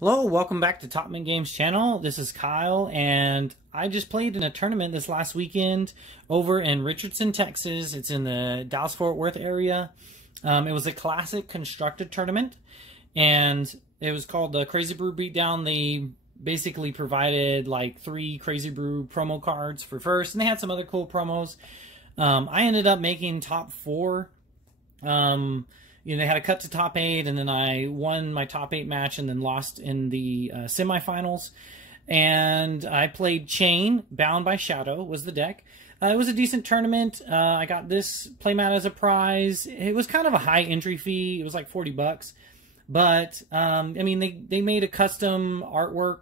Hello, welcome back to Topman Games channel. This is Kyle, and I just played in a tournament this last weekend over in Richardson, Texas. It's in the Dallas-Fort Worth area. It was a classic constructed tournament, and it was called the Crazy Brew Beatdown. They basically provided like 3 Crazy Brew promo cards for first, and they had some other cool promos. I ended up making top 4. They had a cut to top 8, and then I won my top 8 match and then lost in the semifinals. And I played Chane, Bound by Shadow was the deck. It was a decent tournament. I got this playmat as a prize. It was kind of a high entry fee. It was like $40. But, I mean, they made a custom artwork,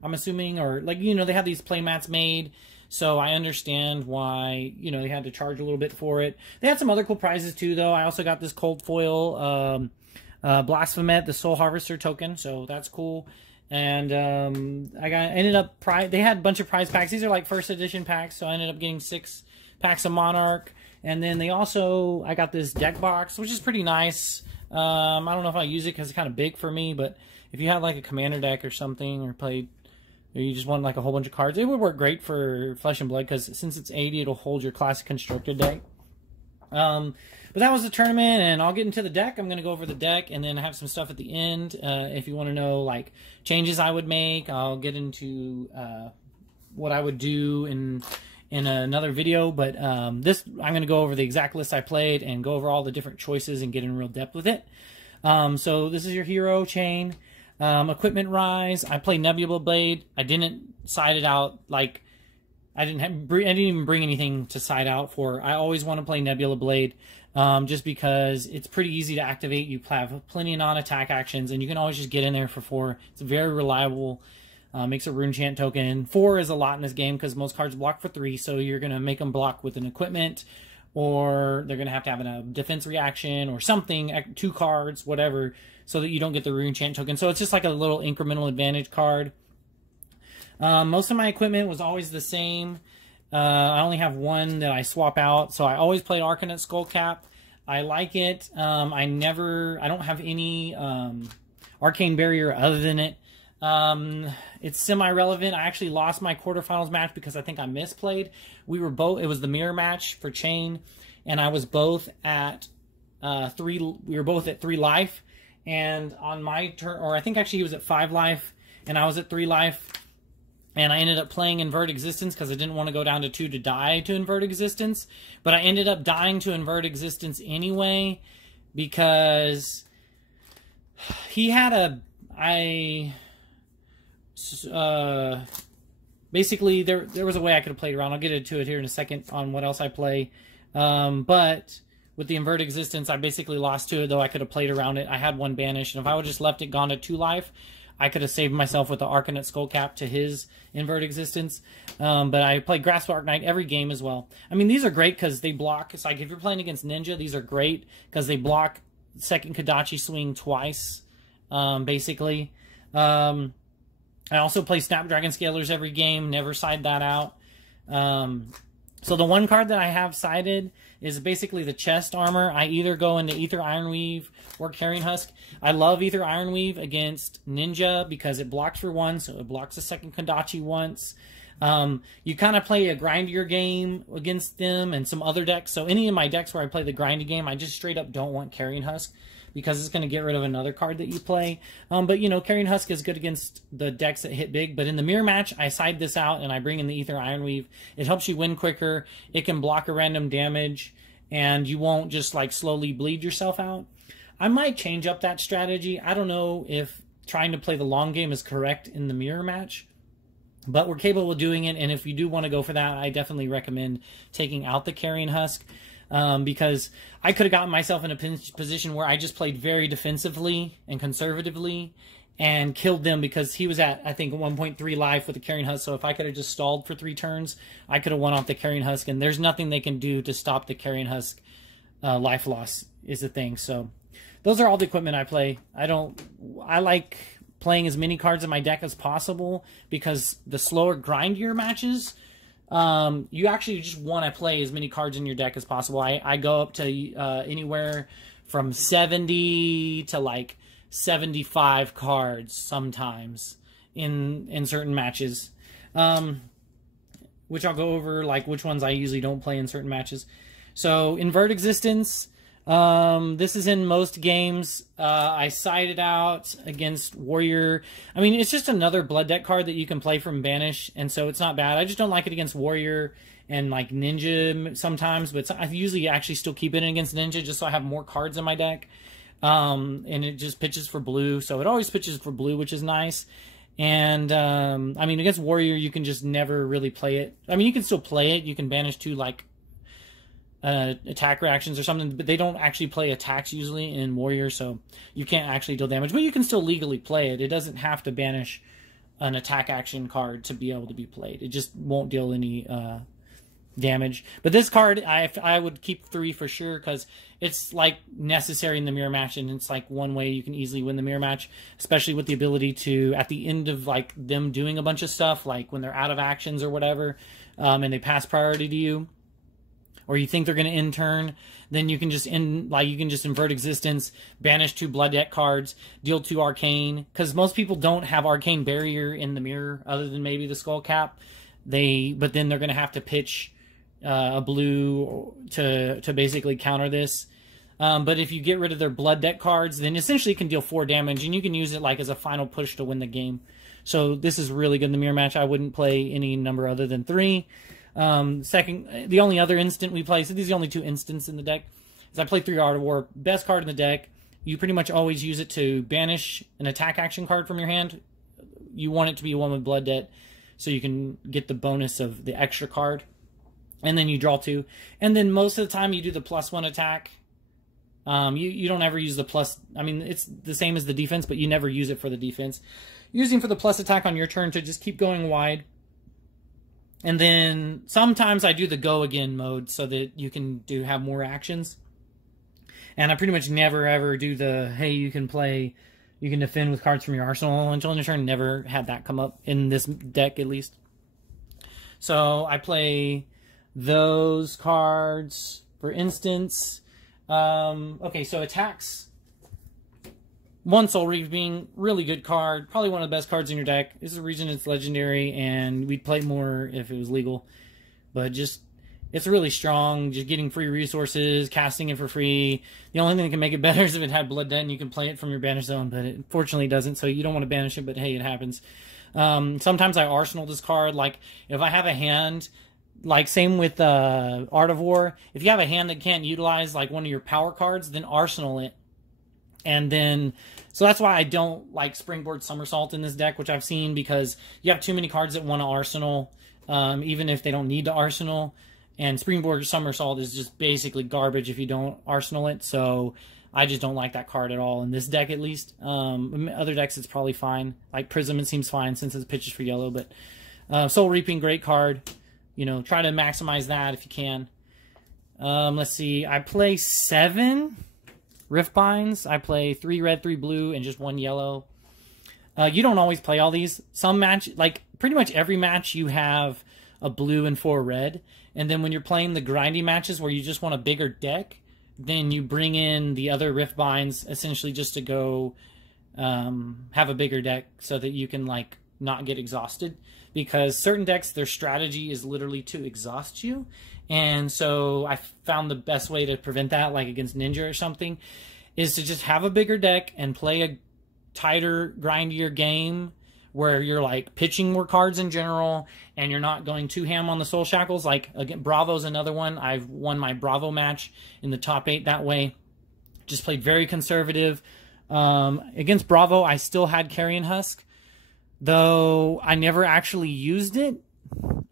I'm assuming, or like, they have these playmats made. So I understand why, they had to charge a little bit for it. They had some other cool prizes too, though. I also got this cold foil Blasphemet, the Soul Harvester token, so that's cool. And they had a bunch of prize packs. These are like first edition packs, so I ended up getting 6 packs of Monarch. And then I got this deck box, which is pretty nice. I don't know if I use it because it's kind of big for me, but if you had like a commander deck or something, or you just want like a whole bunch of cards, it would work great for Flesh and Blood, because since it's 80, it'll hold your classic constructed deck. But that was the tournament, and I'll get into the deck. I'm going to go over the deck, and then I have some stuff at the end. If you want to know like changes I would make, I'll get into what I would do in another video. But I'm going to go over the exact list I played and go over all the different choices and get in real depth with it. So this is your hero, Chane. Equipment Rise. I play Nebula Blade. I didn't side it out, like I didn't even bring anything to side out for. I always want to play Nebula Blade, just because it's pretty easy to activate. You have plenty of non-attack actions, and you can always just get in there for 4. It's very reliable. Makes a rune chant token. 4 is a lot in this game because most cards block for 3, so you're gonna make them block with an equipment, or they're gonna have to have a defense reaction or something, 2 cards, whatever, so that you don't get the rune chant token. So it's just like a little incremental advantage card. Most of my equipment was always the same. I only have 1 that I swap out, so I always played Arcanate Skullcap. I like it. I don't have any Arcane Barrier other than it. It's semi-relevant. I actually lost my quarterfinals match because I think I misplayed. It was the mirror match for Chane, and I was both at 3. We were both at 3 life, and on my turn, or I think actually he was at 5 life, and I was at 3 life, and I ended up playing Invert Existence because I didn't want to go down to 2 to die to Invert Existence, but I ended up dying to Invert Existence anyway because he had basically there was a way I could have played around. I'll get into it here in a second on what else I play. But with the Invert Existence, I basically lost to it, though I could have played around it. I had 1 banished, and if I would just left it gone to 2 life, I could have saved myself with the Arcanate Skullcap to his Invert Existence. But I played Grasp of Arknight every game as well. I mean, these are great because they block. It's like if you're playing against Ninja, these are great because they block second Kodachi swing twice, basically. I also play Snapdragon Scalers every game, never side that out. So the 1 card that I have sided is basically the chest armor. I either go into Ether Ironweave or Carrion Husk. I love Ether Ironweave against Ninja because it blocks for 1, so it blocks the second Kodachi once. You kind of play a grindier game against them and some other decks. So any of my decks where I play the grindy game, I just straight up don't want Carrion Husk because it's going to get rid of another card that you play. But, Carrion Husk is good against the decks that hit big. But in the mirror match, I side this out and I bring in the Ether Ironweave. It helps you win quicker. It can block a random damage, and you won't just, like, slowly bleed yourself out. I might change up that strategy. I don't know if trying to play the long game is correct in the mirror match, but we're capable of doing it. And if you do want to go for that, I definitely recommend taking out the Carrion Husk. Because I could have gotten myself in a position where I just played very defensively and conservatively and killed them because he was at, I think, 1.3 life with the Carrion Husk. So if I could have just stalled for 3 turns, I could have won off the Carrion Husk, and there's nothing they can do to stop the Carrion Husk life loss is the thing. So those are all the equipment I play. I like playing as many cards in my deck as possible because the slower, grindier matches, you actually just want to play as many cards in your deck as possible. I go up to anywhere from 70 to like 75 cards sometimes in certain matches. Which I'll go over, like, which ones I usually don't play in certain matches. So, Invert Existence. This is in most games. I sided out against Warrior. I mean, it's just another blood deck card that you can play from Banish, and so it's not bad. I just don't like it against Warrior and, like, Ninja sometimes, but I usually actually still keep it in against Ninja just so I have more cards in my deck. And it just pitches for blue, so it always pitches for blue, which is nice. And, I mean, against Warrior, you can just never really play it. I mean, you can still play it. You can banish 2, like, attack reactions or something, but they don't actually play attacks usually in Warrior, so you can't actually deal damage. But you can still legally play it. It doesn't have to banish an attack action card to be able to be played. It just won't deal any damage. But this card, I would keep 3 for sure, because it's like necessary in the mirror match, and it's like one way you can easily win the mirror match, especially with the ability to, at the end of like them doing a bunch of stuff, like when they're out of actions or whatever, and they pass priority to you, or you think they're going to end turn, then you can just invert existence, banish 2 blood deck cards, deal 2 arcane, because most people don't have arcane barrier in the mirror other than maybe the skull cap. But then they're going to have to pitch a blue to basically counter this. But if you get rid of their blood deck cards, then essentially it can deal 4 damage, and you can use it like as a final push to win the game. So this is really good in the mirror match. I wouldn't play any number other than 3. The only other instant we play, so these are the only 2 instants in the deck, is I play 3 Art of War. Best card in the deck. You pretty much always use it to banish an attack action card from your hand. You want it to be one with blood debt, so you can get the bonus of the extra card. And then you draw 2. And then most of the time you do the +1 attack. You don't ever use the plus. I mean, it's the same as the defense, but you never use it for the defense. Using for the plus attack on your turn to just keep going wide. And then sometimes I do the go again mode so that you can have more actions. And I pretty much never ever do the, hey, you can defend with cards from your arsenal until in your turn. Never had that come up in this deck, at least. So I play those cards. For instance, okay, so attacks. 1 Soul Reaping, really good card. Probably one of the best cards in your deck. This is the reason it's legendary, and we'd play more if it was legal. But just, it's really strong. Just getting free resources, casting it for free. The only thing that can make it better is if it had Blood Debt and you can play it from your banish zone, but it fortunately doesn't, so you don't want to banish it, but hey, it happens. Sometimes I arsenal this card. Like, if I have a hand, like same with Art of War, if you have a hand that can't utilize like one of your power cards, then arsenal it. And then, so that's why I don't like Springboard Somersault in this deck, which I've seen, because you have too many cards that want to arsenal, even if they don't need to arsenal. And Springboard Somersault is just basically garbage if you don't arsenal it. So I just don't like that card at all, in this deck at least. Other decks it's probably fine. Like Prism, it seems fine since it pitches for yellow. But Soul Reaping, great card. You know, try to maximize that if you can. Let's see. I play 7 Rift Binds. I play 3 red, 3 blue, and just 1 yellow. You don't always play all these. Some match, like pretty much every match, you have a blue and 4 red. And then when you're playing the grindy matches where you just want a bigger deck, then you bring in the other Rift Binds essentially just to go have a bigger deck so that you can like not get exhausted. Because certain decks, their strategy is literally to exhaust you. And so I found the best way to prevent that, like against Ninja or something, is to just have a bigger deck and play a tighter, grindier game where you're like pitching more cards in general and you're not going too ham on the Soul Shackles. Like, again, Bravo's another one. I've won my Bravo match in the top 8 that way. Just played very conservative. Against Bravo, I still had Carrion Husk, though I never actually used it.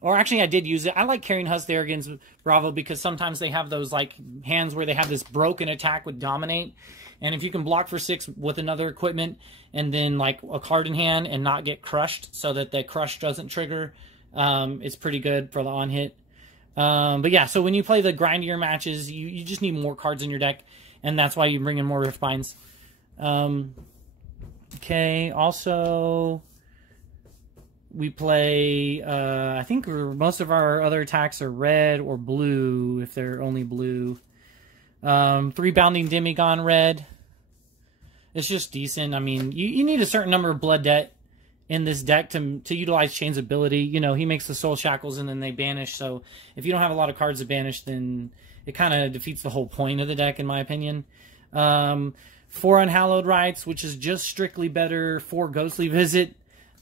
Or actually, I did use it. I like Carrion Husk there against Bravo because sometimes they have those like hands where they have this broken attack with Dominate. And if you can block for 6 with another equipment and then like a card in hand and not get crushed so that the crush doesn't trigger, it's pretty good for the on-hit. But yeah, so when you play the grindier matches, you just need more cards in your deck. And that's why you bring in more Rift Binds. Okay, also we play, I think most of our other attacks are red or blue, if they're only blue. 3 Bounding Demigod red. It's just decent. I mean, you need a certain number of blood debt in this deck to utilize Chane's ability. You know, he makes the Soul Shackles and then they banish. So if you don't have a lot of cards to banish, then it kind of defeats the whole point of the deck, in my opinion. 4 Unhallowed Rites, which is just strictly better. 4 Ghostly Visit,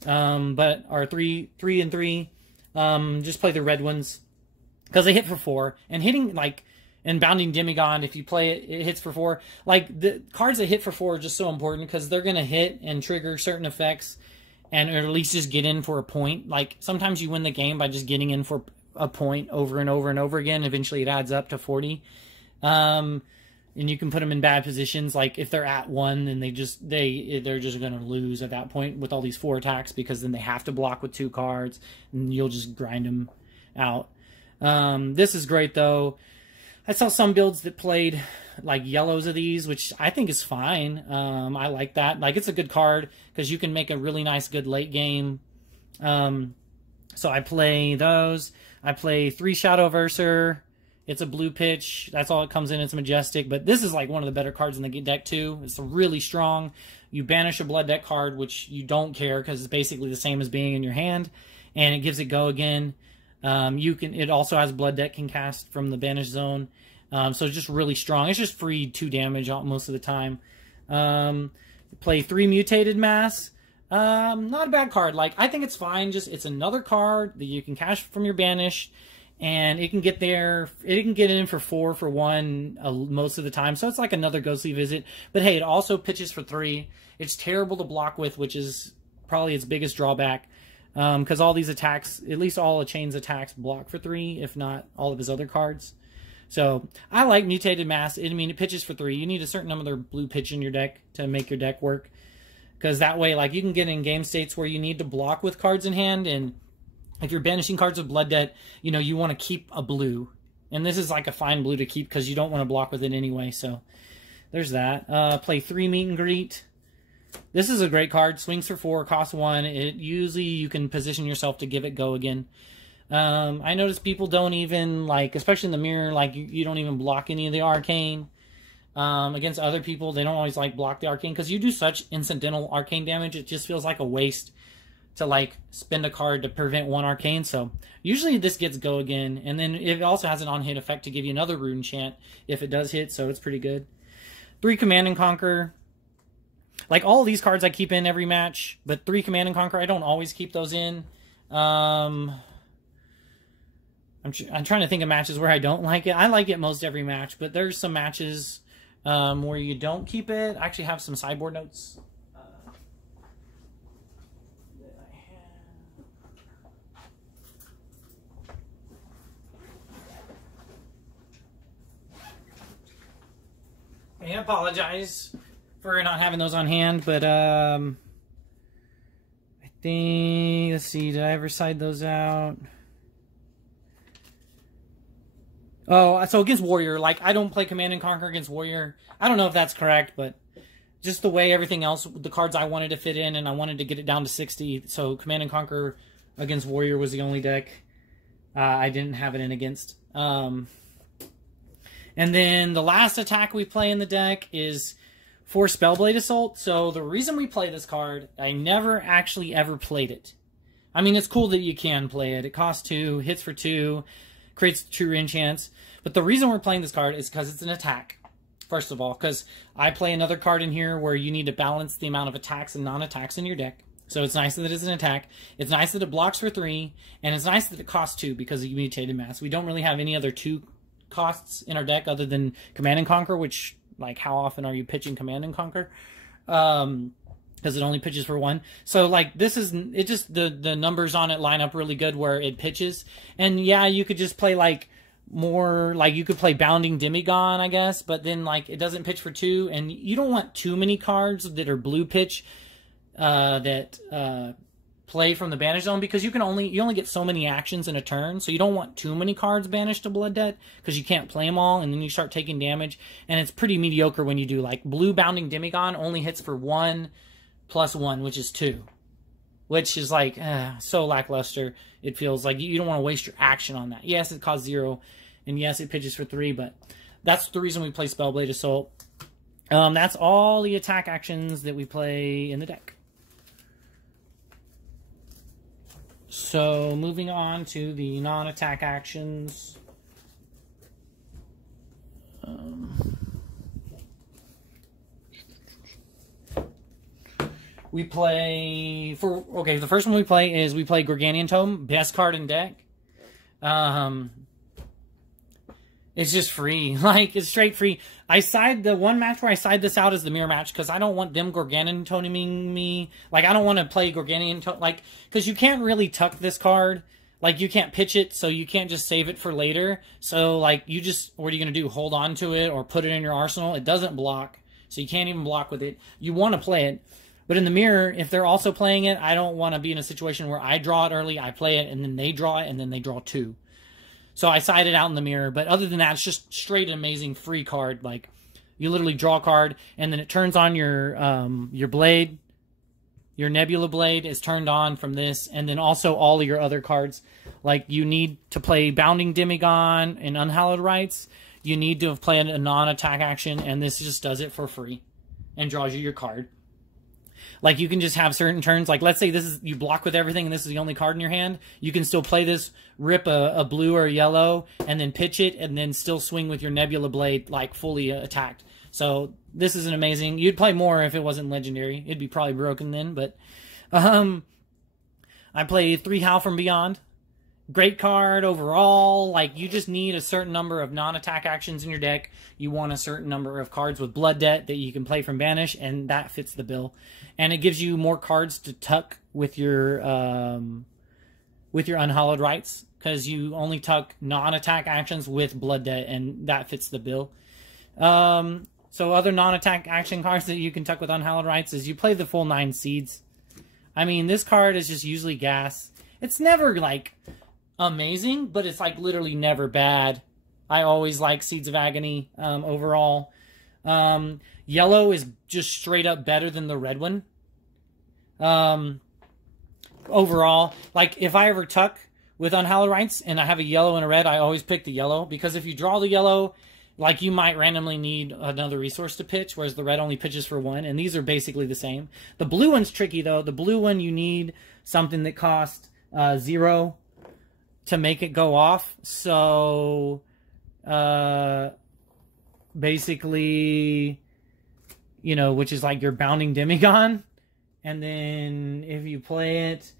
but are 3 and 3. Just play the red ones because they hit for 4. And hitting, like, and Bounding Demigod, if you play it, it hits for 4. Like, the cards that hit for 4 are just so important because they're going to hit and trigger certain effects and or at least just get in for a point. Like, sometimes you win the game by just getting in for a point over and over and over again. Eventually it adds up to 40. And you can put them in bad positions. Like, if they're at 1, then they're just going to lose at that point with all these 4 attacks because then they have to block with 2 cards and you'll just grind them out. This is great, though. I saw some builds that played like yellows of these, which I think is fine. I like that. Like, it's a good card because you can make a really nice, good late game. So I play those. I play 3 Shadowverser. It's a blue pitch. That's all it comes in. It's majestic. But this is like one of the better cards in the deck, too. It's really strong. You banish a blood deck card, which you don't care because it's basically the same as being in your hand. And it gives it go again. It also has blood deck can cast from the banish zone. So it's just really strong. It's just free 2 damage most of the time. Play 3 Mutated Mass. Not a bad card. Like, I think it's fine. Just, it's another card that you can cash from your banish. And it can get there. It can get in for 4 for 1 most of the time. So it's like another Ghostly Visit. But hey, it also pitches for 3. It's terrible to block with, which is probably its biggest drawback. Because all these attacks, at least all of Chane's attacks, block for 3, if not all of his other cards. So I like Mutated Mass. I mean, it pitches for 3. You need a certain number of blue pitch in your deck to make your deck work. Because that way, like, you can get in game states where you need to block with cards in hand, and if you're banishing cards with blood debt, you know, you want to keep a blue. And this is like a fine blue to keep because you don't want to block with it anyway. So there's that. Play 3 Meet and Greet. This is a great card. Swings for 4, costs 1. It usually you can position yourself to give it go again. I notice people don't even, like, especially in the mirror, like, you don't even block any of the arcane. Against other people, they don't always, like, block the arcane because you do such incidental arcane damage. It just feels like a waste to, like, spend a card to prevent 1 arcane. So usually this gets go again, and then it also has an on-hit effect to give you another rune chant if it does hit, so it's pretty good. 3 Command and Conquer. Like, all of these cards I keep in every match, but 3 Command and Conquer, I don't always keep those in. I'm trying to think of matches where I don't like it. I like it most every match, but there's some matches where you don't keep it. I actually have some sideboard notes. I apologize for not having those on hand, but I think, let's see, did I ever side those out? Oh, so against Warrior, like, I don't play Command and Conquer against Warrior. I don't know if that's correct, but just the way everything else, the cards I wanted to fit in, and I wanted to get it down to 60, so Command and Conquer against Warrior was the only deck I didn't have it in against. And then the last attack we play in the deck is 4 Spellblade Assault. So the reason we play this card, I never actually ever played it. I mean, it's cool that you can play it. It costs 2, hits for 2, creates true enchants. But the reason we're playing this card is because it's an attack, first of all. Because I play another card in here where you need to balance the amount of attacks and non-attacks in your deck. So it's nice that it's an attack. It's nice that it blocks for 3. And it's nice that it costs 2 because of Mutated Mass. We don't really have any other 2 costs in our deck other than Command and Conquer, which, like, how often are you pitching Command and Conquer? Because it only pitches for 1. So, like, this is, it just, the numbers on it line up really good where it pitches. And yeah, you could just play, like, more, like, you could play Bounding Demigod, I guess, but then, like, it doesn't pitch for 2, and you don't want too many cards that are blue pitch that play from the banish zone, because you only get so many actions in a turn, so you don't want too many cards banished to blood debt because you can't play them all, and then you start taking damage, and it's pretty mediocre when you do. Like, blue Bounding Demigod only hits for 1 plus 1, which is 2, which is like so lackluster. It feels like you don't want to waste your action on that. Yes, it costs 0, and yes, it pitches for 3, but that's the reason we play Spellblade Assault. That's all the attack actions that we play in the deck. So, moving on to the non-attack actions. We play... the first one we play is Gorganian Tome, best card in deck. It's just free. Like, it's straight free. The one match where I side this out is the mirror match, because I don't want them Gorganian Toming me. Like, I don't want to play Gorganian Tome, like, because you can't really tuck this card. Like, you can't pitch it, so you can't just save it for later. So, like, what are you going to do? Hold on to it or put it in your arsenal? It doesn't block, so you can't even block with it. You want to play it. But in the mirror, if they're also playing it, I don't want to be in a situation where I draw it early, I play it, and then they draw it, and then they draw two. So I side it out in the mirror. But other than that, it's just straight amazing free card. Like, you literally draw a card, and then it turns on your blade. Your Nebula Blade is turned on from this, and then also all of your other cards. Like, you need to play Bounding Demigod and Unhallowed Rites. You need to have played a non-attack action, and this just does it for free and draws you your card. Like, you can just have certain turns. Like, let's say you block with everything and this is the only card in your hand. You can still play this, rip a blue or a yellow, and then pitch it, and then still swing with your Nebula Blade, like, fully attacked. So, this is an amazing... You'd play more if it wasn't legendary. It'd be probably broken then, but... I play 3 Howl from Beyond. Great card overall. Like, you just need a certain number of non-attack actions in your deck. You want a certain number of cards with Blood Debt that you can play from Banish, and that fits the bill. And it gives you more cards to tuck with your Unhallowed Rites, because you only tuck non-attack actions with Blood Debt, and that fits the bill. So other non-attack action cards that you can tuck with Unhallowed Rites is you play the full 9 Seeds. I mean, this card is just usually gas. It's never, like, amazing, but it's, like, literally never bad. I always like Seeds of Agony overall. Yellow is just straight up better than the red one. Overall, like, if I ever tuck with Unhallowed Rites and I have a yellow and a red, I always pick the yellow, because if you draw the yellow, like, you might randomly need another resource to pitch, whereas the red only pitches for 1, and these are basically the same. The blue one's tricky, though. The blue one, you need something that costs 0 to make it go off. So, basically, you know, which is like your Bounding Demigod. And then if you play it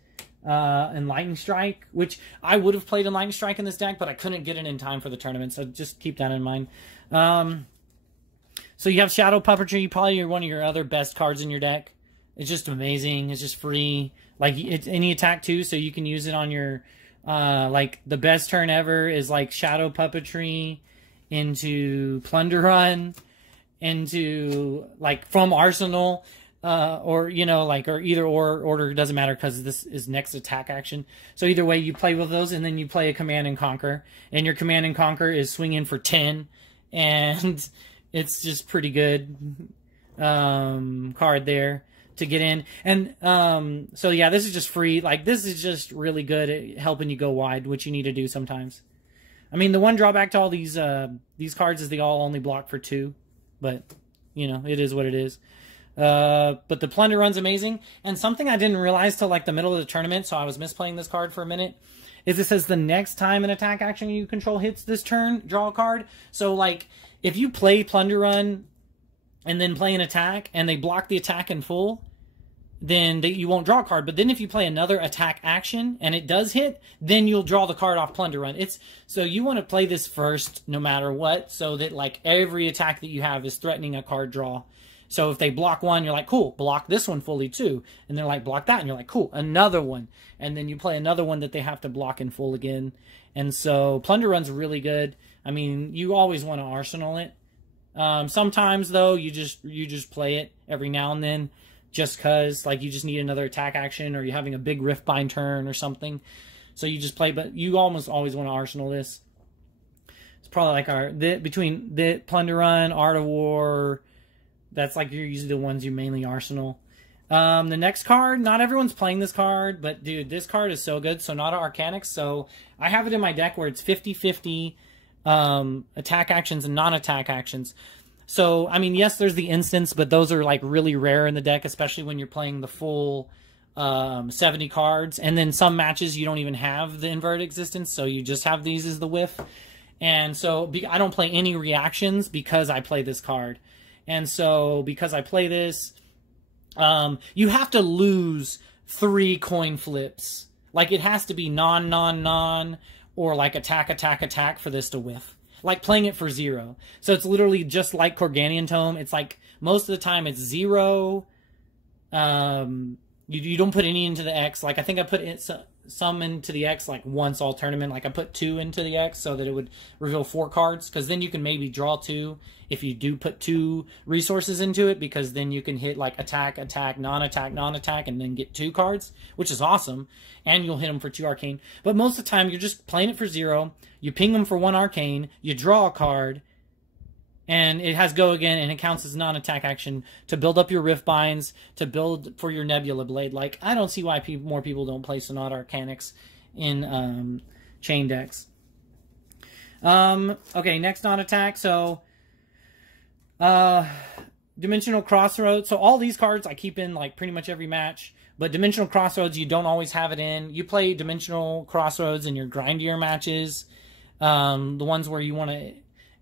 Enlightened Strike, which I would have played Enlightened Strike in this deck, but I couldn't get it in time for the tournament, so just keep that in mind. So you have Shadow Puppetry, probably one of your other best cards in your deck. It's just amazing. It's just free. Like, it's any attack too, so you can use it on your... like, the best turn ever is, like, Shadow Puppetry into Plunder Run, into, like, from Arsenal... or, you know, like, or either order, doesn't matter, because this is next attack action. So either way, you play with those, and then you play a Command and Conquer. And your Command and Conquer is swinging for 10, and it's just pretty good card there to get in. And so, yeah, this is just free. Like, this is just really good at helping you go wide, which you need to do sometimes. I mean, the one drawback to all these cards is they all only block for 2, but, you know, it is what it is. But the Plunder Run's amazing, and something I didn't realize till like the middle of the tournament, so I was misplaying this card for a minute, is it says the next time an attack action you control hits this turn, draw a card. So, like, if you play Plunder Run and then play an attack, and they block the attack in full, then you won't draw a card. But then if you play another attack action and it does hit, then you'll draw the card off Plunder Run. So you want to play this first no matter what, so that, like, every attack that you have is threatening a card draw. So if they block one, you're like, cool, block this one fully too. And they're like, block that. And you're like, cool, another one. And then you play another one that they have to block in full again. And so Plunder Run's really good. I mean, you always want to arsenal it. Sometimes, though, you just play it every now and then just because, like, you just need another attack action, or you're having a big Riftbind turn or something. So you just play, but you almost always want to arsenal this. It's probably like between the Plunder Run, Art of War... That's like you're usually the ones you mainly arsenal. The next card, not everyone's playing this card, but dude, this card is so good. Sonata Arcanix. So I have it in my deck where it's 50-50 attack actions and non-attack actions. So, I mean, yes, there's the instants, but those are like really rare in the deck, especially when you're playing the full 70 cards. And then some matches you don't even have the inverted existence, so you just have these as the whiff. And so I don't play any reactions because I play this card. And so because I play this, you have to lose 3 coin flips. Like, it has to be non, or like attack for this to whiff. Like playing it for 0. So it's literally just like Corganian Tome. It's like, most of the time it's 0. You don't put any into the X. Like, I think I put some into the X like once all tournament. Like, I put 2 into the X so that it would reveal 4 cards. Because then you can maybe draw 2 if you do put 2 resources into it. Because then you can hit like attack, non-attack, and then get 2 cards. Which is awesome. And you'll hit them for 2 arcane. But most of the time, you're just playing it for 0. You ping them for 1 arcane. You draw a card. And it has go again, and it counts as non-attack action to build up your Rift Binds, to build for your Nebula Blade. Like, I don't see why more people don't play Sonata Arcanics in Chane decks. Okay, next non-attack. So, Dimensional Crossroads. So all these cards I keep in like pretty much every match. But Dimensional Crossroads, you don't always have it in. You play Dimensional Crossroads in your grindier matches. The ones where you want to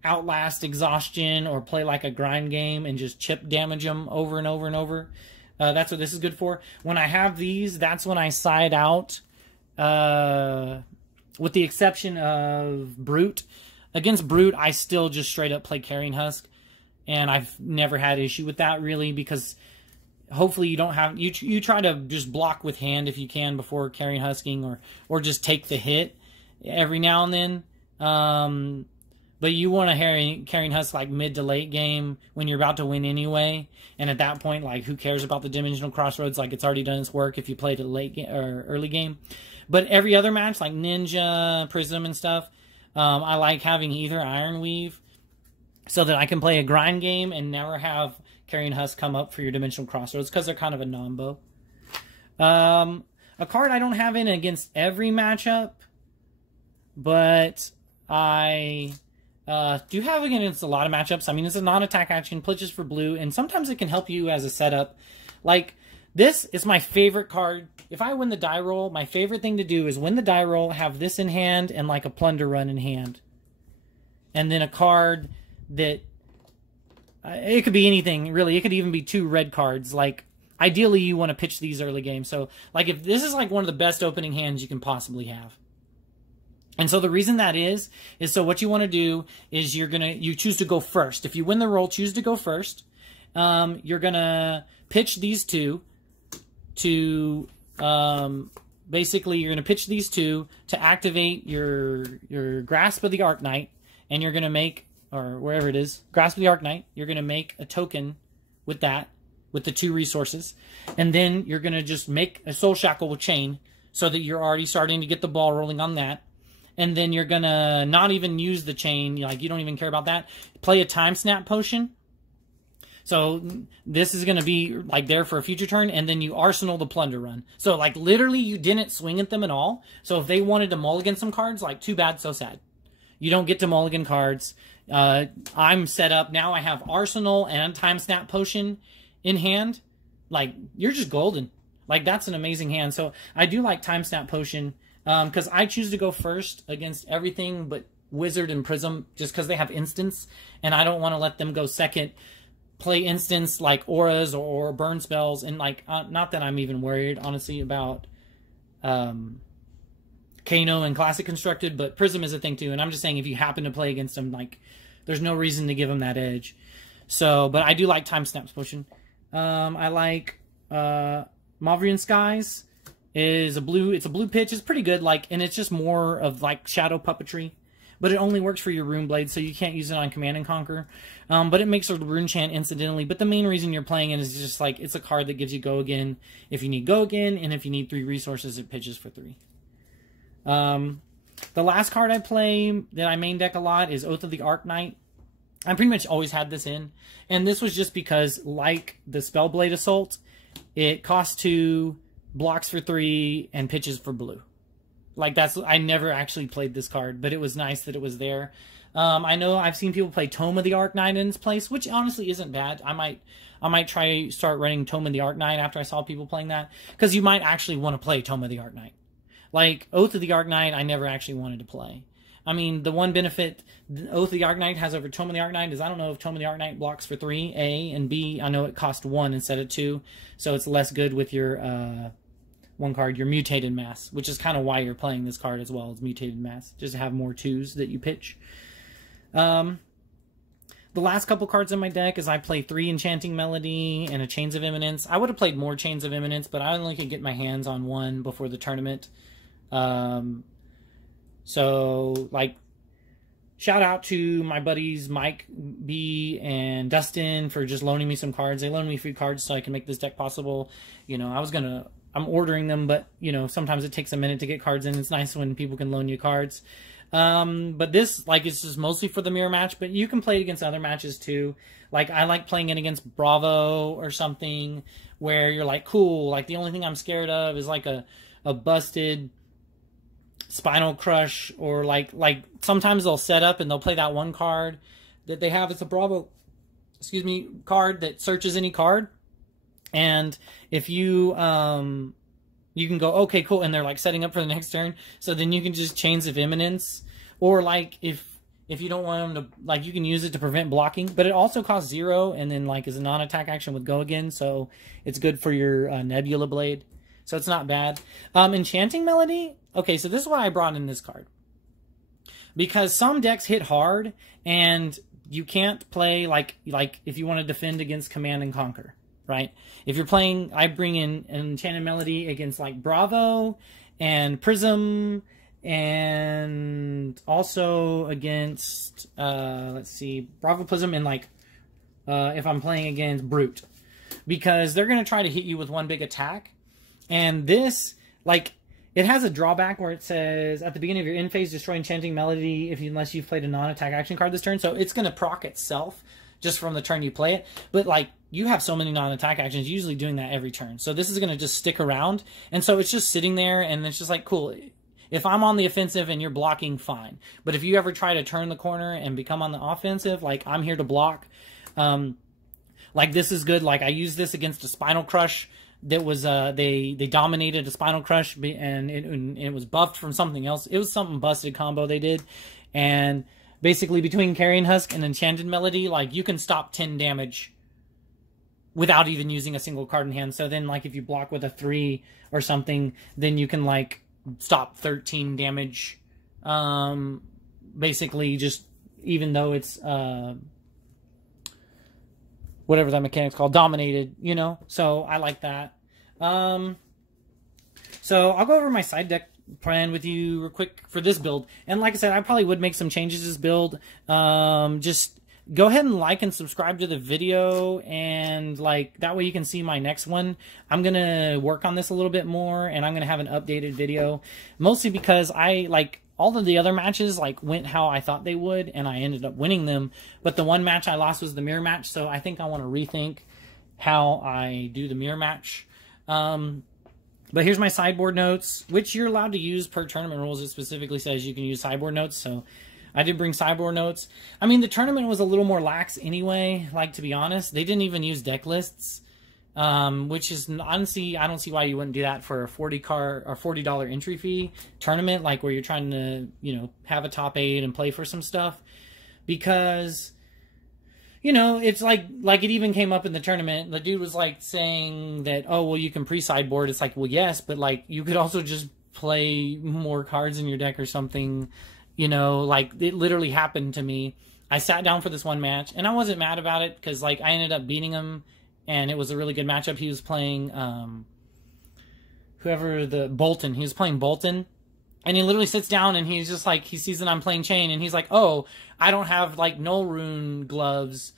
outlast exhaustion or play like a grind game and just chip damage them over and over and over. That's what this is good for. When I have these, that's when I side out. With the exception of Brute. Against Brute, I still just straight up play Carrying Husk. And I've never had issue with that really, because hopefully you don't have... You try to just block with hand if you can before Carrying Husking, or just take the hit every now and then. But you want to Carrying Husk like mid to late game when you're about to win anyway. And at that point, like, who cares about the Dimensional Crossroads? Like, it's already done its work if you played it late game or early game. But every other match, like Ninja, Prism, and stuff, I like having either Ironweave so that I can play a grind game and never have Carrying Husk come up for your Dimensional Crossroads, because they're kind of a nombo. A card I don't have in against every matchup, but I... do have against a lot of matchups. I mean, it's a non-attack action, pitches for blue, and sometimes it can help you as a setup. Like, this is my favorite card. If I win the die roll, my favorite thing to do is win the die roll, have this in hand, and like a Plunder Run in hand. And then a card that... it could be anything, really. It could even be 2 red cards. Like, ideally, you want to pitch these early game. So, like, if this is like one of the best opening hands you can possibly have. And so the reason that is so what you want to do is you choose to go first. If you win the roll, choose to go first. You're gonna pitch these 2 to basically you're gonna pitch these 2 to activate your Grasp of the Arknight, and you're gonna make, or wherever it is, Grasp of the Arknight. You're gonna make a token with that, with the 2 resources, and then you're gonna just make a Soul Shackle with Chane, so that you're already starting to get the ball rolling on that. And then you're going to not even use the Chane. Like, you don't even care about that. Play a Time Snap Potion. So this is going to be like there for a future turn. And then you arsenal the Plunder Run. So like literally you didn't swing at them at all. So if they wanted to mulligan some cards, like too bad, so sad. You don't get to mulligan cards. I'm set up. Now I have Arsenal and Time Snap Potion in hand. Like, you're just golden. Like, that's an amazing hand. So I do like Time Snap Potion. Because I choose to go first against everything but Wizard and Prism, just because they have instants, and I don't want to let them go second. Play instants like auras or burn spells, and like, not that I'm even worried, honestly, about Kano and Classic Constructed, but Prism is a thing too, and I'm just saying if you happen to play against them, like, there's no reason to give them that edge. So, but I do like Time Snaps Potion. I like Mavrian Skies. It's a blue pitch. It's pretty good, like, and it's just more of like shadow puppetry, but it only works for your Rune Blade, so you can't use it on Command and Conquer. But it makes a rune chant incidentally. But the main reason you're playing it is just like it's a card that gives you go again if you need go again, and if you need 3 resources, it pitches for 3. The last card I play that I main deck a lot is Oath of the Arknight. I pretty much always had this in, and this was just because, like the Spellblade Assault, it costs 2. Blocks for 3 and pitches for blue. Like, I never actually played this card, but it was nice that it was there. I know I've seen people play Tome of the Arknight in its place, which honestly isn't bad. I might start running Tome of the Arknight after I saw people playing that, because you might actually want to play Tome of the Arknight. Like, Oath of the Arknight, I never actually wanted to play. I mean, the one benefit Oath of the Arknight has over Tome of the Arknight is I don't know if Tome of the Arknight blocks for 3, A, and B, I know it costs 1 instead of 2, so it's less good with your, one card, your Mutated Mass, which is kind of why you're playing this card as well as Mutated Mass, just to have more 2s that you pitch. The last couple cards in my deck is I play 3 Enchanting Melody and a Chains of Imminence. I would have played more Chains of Imminence, but I only could get my hands on 1 before the tournament. So, like, shout out to my buddies Mike B and Dustin for just loaning me some cards. They loaned me free cards so I can make this deck possible. You know, I'm ordering them, but, you know, sometimes it takes a minute to get cards in. It's nice when people can loan you cards. But this, like, it's just mostly for the mirror match, but you can play it against other matches too. Like, I like playing it against Bravo or something where you're like, cool, like, the only thing I'm scared of is, like, a busted Spinal Crush, or like sometimes they'll set up and they'll play that one card that they have. It's a Bravo, card that searches any card. And if you, you can go, okay, cool, and they're like setting up for the next turn, so then you can just Chains of Imminence, or like if you don't want them to, like, you can use it to prevent blocking, but it also costs 0, and then like is a non-attack action with Go Again, so it's good for your Nebula Blade, so it's not bad. Enchanting Melody, okay, so this is why I brought in this card, because some decks hit hard, and you can't play like if you want to defend against Command and Conquer. Right? If you're playing, I bring in an Enchanted Melody against like Bravo and Prism, and also against, let's see, Bravo, Prism, and like, if I'm playing against Brute. Because they're going to try to hit you with one big attack. And this, like, it has a drawback where it says, at the beginning of your end phase, destroy Enchanting Melody unless you've played a non-attack action card this turn. So it's going to proc itself just from the turn you play it. But, like, you have so many non-attack actions, usually doing that every turn. So this is going to just stick around. And so it's just sitting there, and it's just like, cool. If I'm on the offensive and you're blocking, fine. But if you ever try to turn the corner and become on the offensive, like, I'm here to block. Like, this is good. Like, I used this against a Spinal Crush that was, they dominated a Spinal Crush, and it was buffed from something else. It was something busted combo they did. And basically, between Carrion Husk and Enchanted Melody, like, you can stop 10 damage without even using a single card in hand. So then, like, if you block with a 3 or something, then you can, like, stop 13 damage. Basically, just, even though it's, whatever that mechanic's called, dominated, you know? So, I like that. So, I'll go over my side deck plan with you real quick for this build. And like I said, I probably would make some changes to this build. Just go ahead and like and subscribe to the video, and like that way you can see my next one. I'm gonna work on this a little bit more, and I'm gonna have an updated video, mostly because I like all of the other matches like went how I thought they would, and I ended up winning them. But the one match I lost was the mirror match, so I think I want to rethink how I do the mirror match. But here's my sideboard notes, which you're allowed to use per tournament rules. It specifically says you can use sideboard notes, so I did bring sideboard notes. I mean, the tournament was a little more lax anyway, like, to be honest. They didn't even use deck lists, which is, honestly, I don't see why you wouldn't do that for a $40 entry fee tournament, like, where you're trying to, you know, have a top 8 and play for some stuff. Because, you know, it's like it even came up in the tournament. The dude was, like, saying that, oh, well, you can pre-sideboard. It's like, well, yes, but, like, you could also just play more cards in your deck or something. You know, like, it literally happened to me. I sat down for this one match, and I wasn't mad about it, because, like, I ended up beating him, and it was a really good matchup. He was playing, Bolton. He was playing Bolton, and he literally sits down, and he's just like, he sees that I'm playing Chane, and he's like, oh, I don't have, like, Null Rune gloves.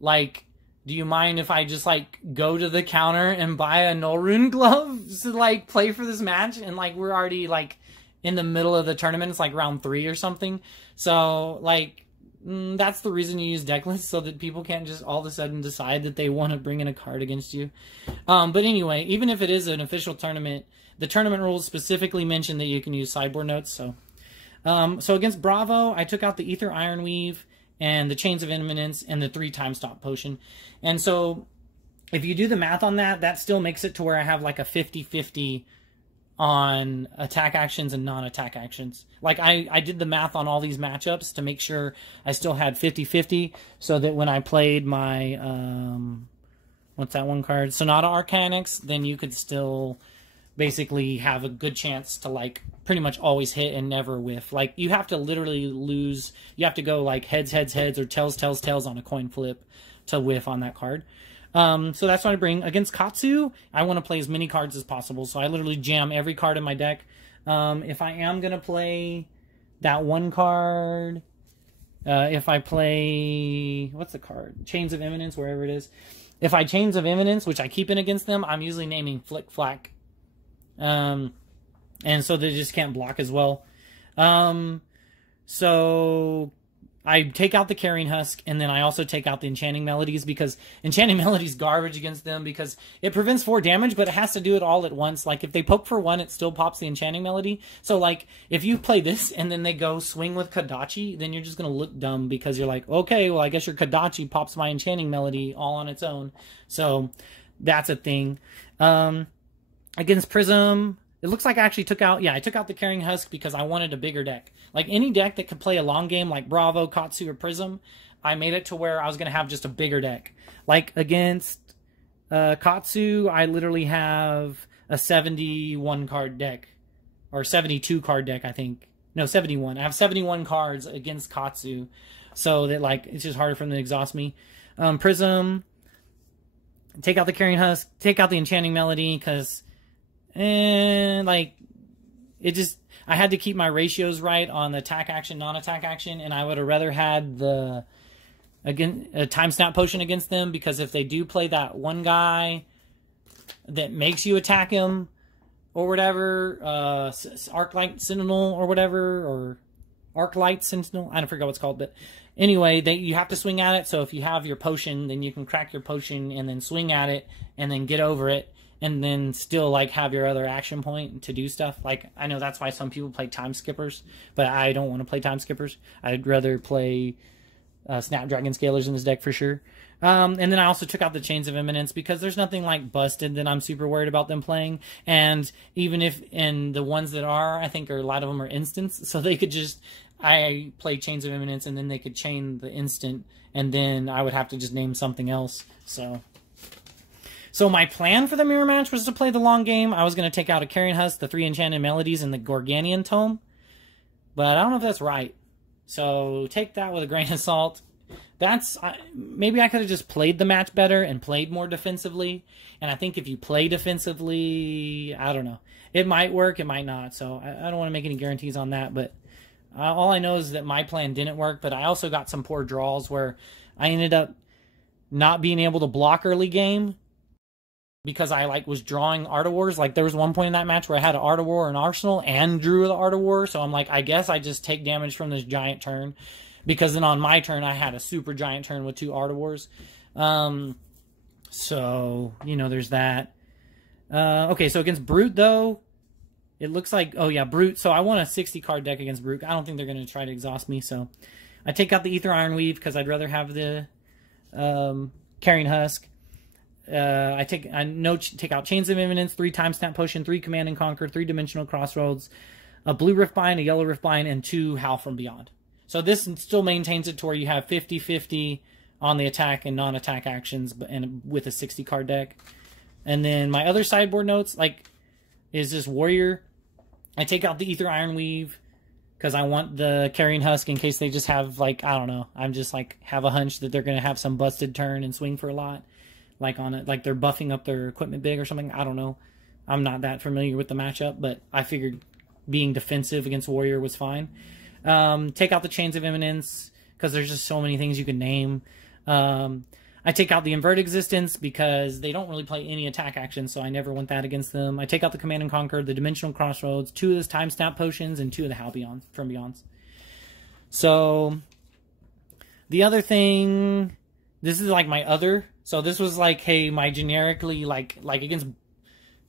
Like, do you mind if I just, like, go to the counter and buy a Null Rune glove to, like, play for this match? And, like, we're already, like, in the middle of the tournament. It's like round 3 or something. So, like, that's the reason you use deck lists, so that people can't just all of a sudden decide that they want to bring in a card against you. But anyway, even if it is an official tournament, the tournament rules specifically mention that you can use sideboard notes. So, So against Bravo, I took out the Ether Ironweave and the Chains of Imminence and the 3 time stop potion. And so if you do the math on that, that still makes it to where I have like a 50-50 on attack actions and non-attack actions. Like I did the math on all these matchups to make sure I still had 50-50 so that when I played my what's that one card? Sonata Arcanix, then you could still basically have a good chance to like pretty much always hit and never whiff. Like you have to literally lose, you have to go like heads, heads, heads, or tails, tails, tails on a coin flip to whiff on that card. So that's what I bring. Against Katsu, I want to play as many cards as possible, so I literally jam every card in my deck. If I am going to play that one card, if I play, what's the card? Chains of Imminence, wherever it is. If I Chains of Imminence, which I keep in against them, I'm usually naming Flick Flack. And so they just can't block as well. So I take out the Carrying Husk, and then I also take out the Enchanting Melodies, because Enchanting Melodies garbage against them because it prevents 4 damage, but it has to do it all at once. Like, if they poke for 1, it still pops the Enchanting Melody. So, like, if you play this and then they go swing with Kodachi, then you're just going to look dumb because you're like, okay, well, I guess your Kodachi pops my Enchanting Melody all on its own. So, that's a thing. Against Prism, it looks like I actually took out, I took out the Carrying Husk because I wanted a bigger deck. Like, any deck that could play a long game like Bravo, Katsu, or Prism, I made it to where I was going to have just a bigger deck. Like, against Katsu, I literally have a 71 card deck. Or 72 card deck, I think. No, 71. I have 71 cards against Katsu. So that, like, it's just harder for them to exhaust me. Prism, take out the Carrying Husk, take out the Enchanting Melody, because, like, it just, I had to keep my ratios right on the attack action, non-attack action, and I would have rather had the a time snap potion against them, because if they do play that one guy that makes you attack him or whatever, Arclight Sentinel or whatever, or Arclight Sentinel, I don't forget what it's called, but anyway, you have to swing at it. So if you have your potion, then you can crack your potion and then swing at it and then get over it, and then still, like, have your other action point to do stuff. Like, I know that's why some people play Time Skippers, but I don't want to play Time Skippers. I'd rather play Snapdragon Scalers in this deck for sure. And then I also took out the Chains of Imminence, because there's nothing like Busted that I'm super worried about them playing. And even if, and the ones that are, I think a lot of them are instants, so they could just, I play Chains of Imminence, and then they could chain the instant, and then I would have to just name something else. So my plan for the mirror match was to play the long game. I was going to take out a Carrying Husk, the 3 Enchanted Melodies, and the Gorganian Tome. But I don't know if that's right. So take that with a grain of salt. Maybe I could have just played the match better and played more defensively. And I think if you play defensively, I don't know. It might work, it might not. So I don't want to make any guarantees on that. But all I know is that my plan didn't work. But I also got some poor draws where I ended up not being able to block early game, because I, like, was drawing Art of Wars. Like, there was one point in that match where I had an Art of War and Arsenal and drew the Art of War. So I'm like, I guess I just take damage from this giant turn. Because then on my turn, I had a super giant turn with 2 Art of Wars. So, you know, there's that. Okay, so against Brute, though, it looks like, oh yeah, Brute. So I want a 60-card deck against Brute. I don't think they're going to try to exhaust me. So I take out the Ether Ironweave because I'd rather have the Carrying Husk. I take out Chains of Imminence, 3 Time Snap Potion, 3 Command and Conquer, 3 Dimensional Crossroads, a blue Riftbind, a yellow Riftbind, and 2 Howl from Beyond. So this still maintains it to where you have 50-50 on the attack and non-attack actions, and with a 60-card deck. And then my other sideboard notes, like, is this Warrior. I take out the Ether Ironweave because I want the Carrying Husk in case they just have, like, I don't know. I'm just, like, have a hunch that they're going to have some busted turn and swing for a lot. Like, on it, like they're buffing up their equipment big or something. I don't know. I'm not that familiar with the matchup, but I figured being defensive against Warrior was fine. Take out the Chains of Imminence because there's just so many things you can name. I take out the Invert Existence because they don't really play any attack action, so I never want that against them. I take out the Command and Conquer, the Dimensional Crossroads, 2 of the Time Snap Potions, and 2 of the Howl from Beyonds. So the other thing, this is like my other. So this was like, hey, my generically, like against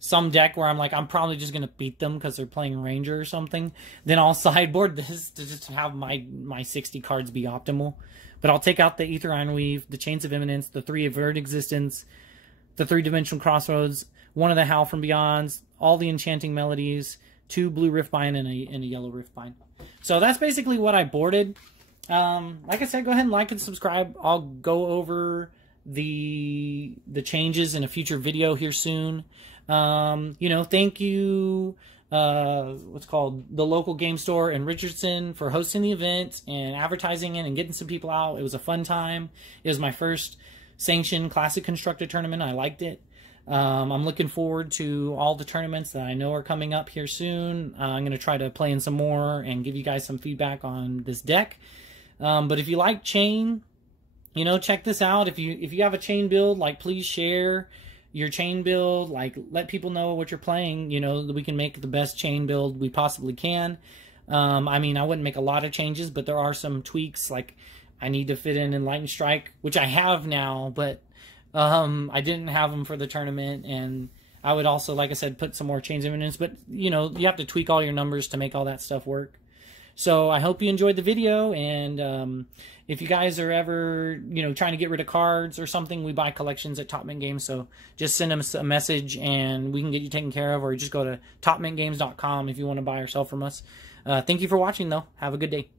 some deck where I'm like, I'm probably just going to beat them because they're playing Ranger or something, then I'll sideboard this to just have my 60 cards be optimal. But I'll take out the Aether Ironweave, the Chains of Imminence, the 3 Avert Existence, the 3-dimensional Crossroads, 1 of the Howl from Beyonds, all the Enchanting Melodies, 2 blue Riftbind, and a yellow Riftbind. So that's basically what I boarded. Like I said, go ahead and like and subscribe. I'll go over the changes in a future video here soon. You know, thank you, what's called the local game store in Richardson for hosting the event and advertising it and getting some people out. It was a fun time. It was my first sanctioned Classic Constructed tournament. I liked it. I'm looking forward to all the tournaments that I know are coming up here soon. I'm going to try to play in some more and give you guys some feedback on this deck. But if you like Chane, you know, check this out. If you have a Chane build, like, please share your Chane build. Like, let people know what you're playing. You know, that we can make the best Chane build we possibly can. I mean, I wouldn't make a lot of changes, but there are some tweaks. Like, I need to fit in Lightning Strike, which I have now, but I didn't have them for the tournament. And I would also, like I said, put some more Chains of Imminence. But, you know, you have to tweak all your numbers to make all that stuff work. So I hope you enjoyed the video, and if you guys are ever, you know, trying to get rid of cards or something, we buy collections at Top Mint Games, so just send us a message and we can get you taken care of, or just go to topmintgames.com if you want to buy or sell from us. Thank you for watching, though. Have a good day.